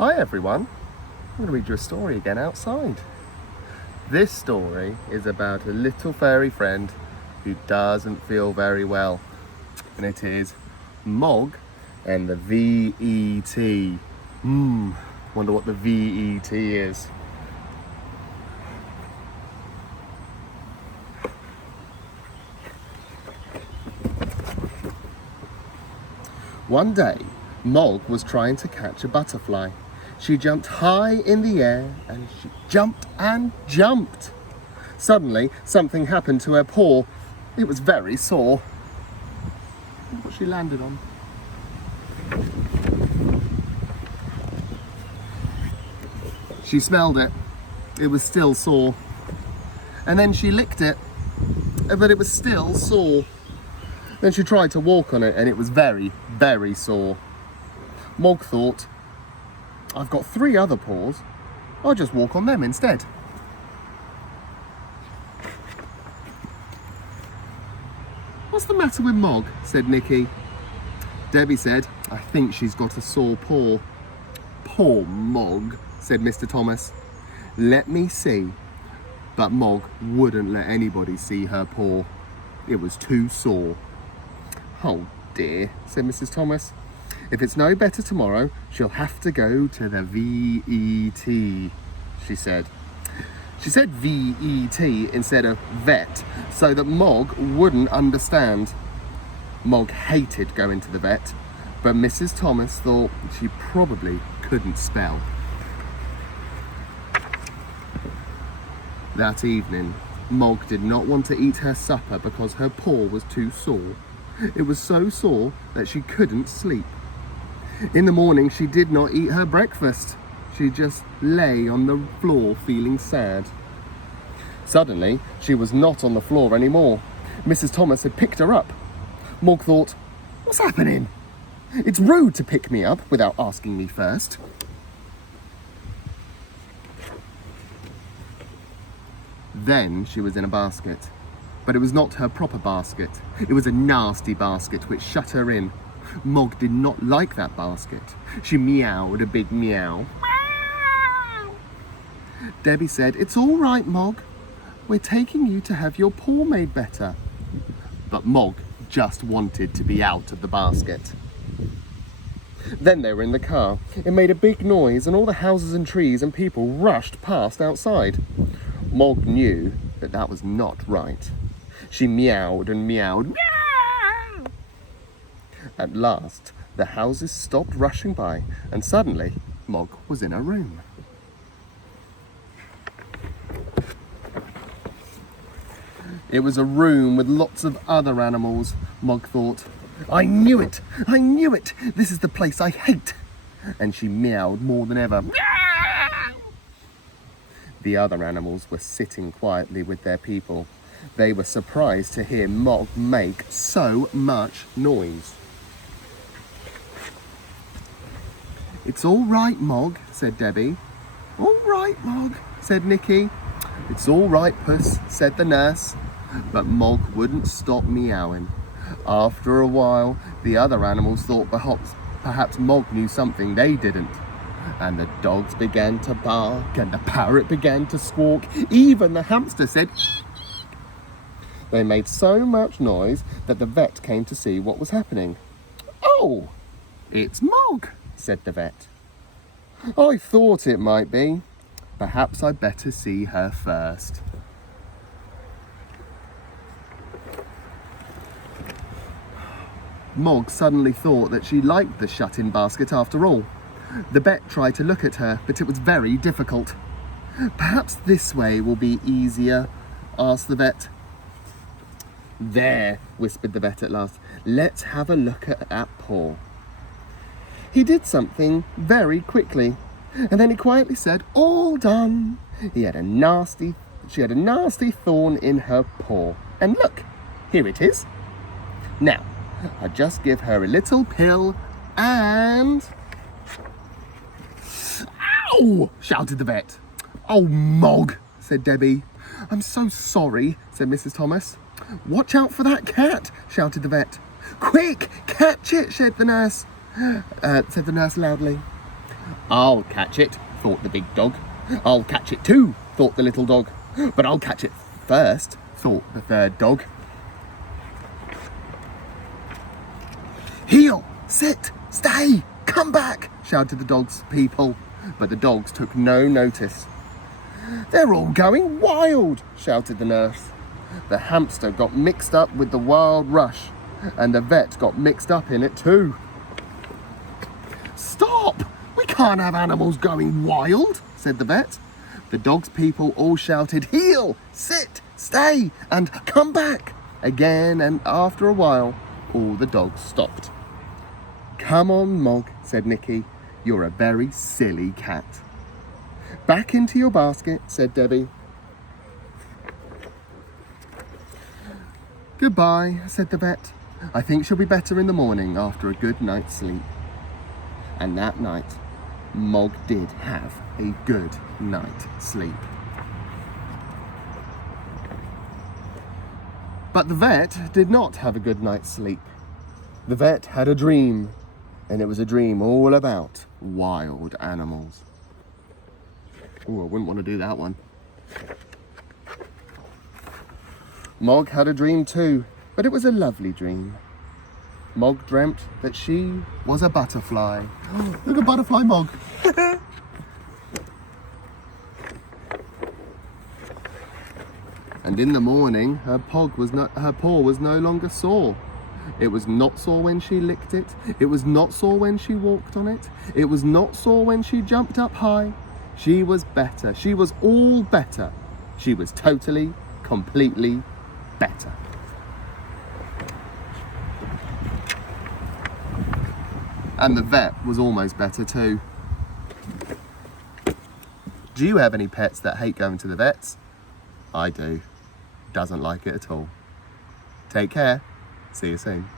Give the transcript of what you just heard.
Hi everyone, I'm going to read you a story again outside. This story is about a little fairy friend who doesn't feel very well. And it is Mog and the V.E.T. Wonder what the V.E.T. is. One day, Mog was trying to catch a butterfly. She jumped high in the air and she jumped and jumped. Suddenly, something happened to her paw. It was very sore. Look what she landed on. She smelled it. It was still sore. And then she licked it, but it was still sore. Then she tried to walk on it and it was very, very sore. Mog thought, I've got 3 other paws, I'll just walk on them instead. What's the matter with Mog? Said Nicky. Debbie said, I think she's got a sore paw. Poor Mog, said Mr. Thomas. Let me see. But Mog wouldn't let anybody see her paw. It was too sore. Oh dear, said Mrs. Thomas. If it's no better tomorrow, she'll have to go to the V.E.T., she said. She said V.E.T. instead of vet, so that Mog wouldn't understand. Mog hated going to the vet, but Mrs. Thomas thought she probably couldn't spell. That evening, Mog did not want to eat her supper because her paw was too sore. It was so sore that she couldn't sleep. In the morning, she did not eat her breakfast. She just lay on the floor feeling sad. Suddenly, she was not on the floor anymore. Mrs. Thomas had picked her up. Mog thought, what's happening? It's rude to pick me up without asking me first. Then she was in a basket. But it was not her proper basket. It was a nasty basket which shut her in. Mog did not like that basket. She meowed a big meow. Meow. Debbie said, it's all right, Mog. We're taking you to have your paw made better. But Mog just wanted to be out of the basket. Then they were in the car. It made a big noise and all the houses and trees and people rushed past outside. Mog knew that that was not right. She meowed and meowed. Meow. At last, the houses stopped rushing by, and suddenly, Mog was in a room. It was a room with lots of other animals, Mog thought. I knew it! I knew it! This is the place I hate! And she meowed more than ever. Meow! The other animals were sitting quietly with their people. They were surprised to hear Mog make so much noise. It's all right, Mog, said Debbie. All right, Mog, said Nicky. It's all right, Puss, said the nurse. But Mog wouldn't stop meowing. After a while, the other animals thought perhaps Mog knew something they didn't. And the dogs began to bark, and the parrot began to squawk. Even the hamster said, eek, eek. They made so much noise that the vet came to see what was happening. Oh, it's Mog, said the vet. I thought it might be. Perhaps I'd better see her first. Mog suddenly thought that she liked the shut-in basket after all. The vet tried to look at her, but it was very difficult. Perhaps this way will be easier, asked the vet. There, whispered the vet at last. Let's have a look at that paw. He did something very quickly, and then he quietly said, all done. She had a nasty thorn in her paw. And look, here it is. Now, I'll just give her a little pill and... Ow! Shouted the vet. Oh, Mog, said Debbie. I'm so sorry, said Mrs. Thomas. Watch out for that cat, shouted the vet. Quick, catch it, said the nurse loudly. I'll catch it, thought the big dog. I'll catch it too, thought the little dog. But I'll catch it first, thought the third dog. Heel, sit, stay, come back, shouted the dog's people. But the dogs took no notice. They're all going wild, shouted the nurse. The hamster got mixed up with the wild rush, and the vet got mixed up in it too. Stop! We can't have animals going wild, said the vet. The dog's people all shouted, heel, sit, stay, and come back again, and after a while, all the dogs stopped. Come on, Mog, said Nicky. You're a very silly cat. Back into your basket, said Debbie. Goodbye, said the vet. I think she'll be better in the morning after a good night's sleep. And that night, Mog did have a good night's sleep. But the vet did not have a good night's sleep. The vet had a dream, and it was a dream all about wild animals. Oh, I wouldn't want to do that one. Mog had a dream too, but it was a lovely dream. Mog dreamt that she was a butterfly. Look at butterfly Mog. And in the morning, her paw was no longer sore. It was not sore when she licked it. It was not sore when she walked on it. It was not sore when she jumped up high. She was better. She was all better. She was totally, completely better. And the vet was almost better too. Do you have any pets that hate going to the vets? I do. Doesn't like it at all. Take care. See you soon.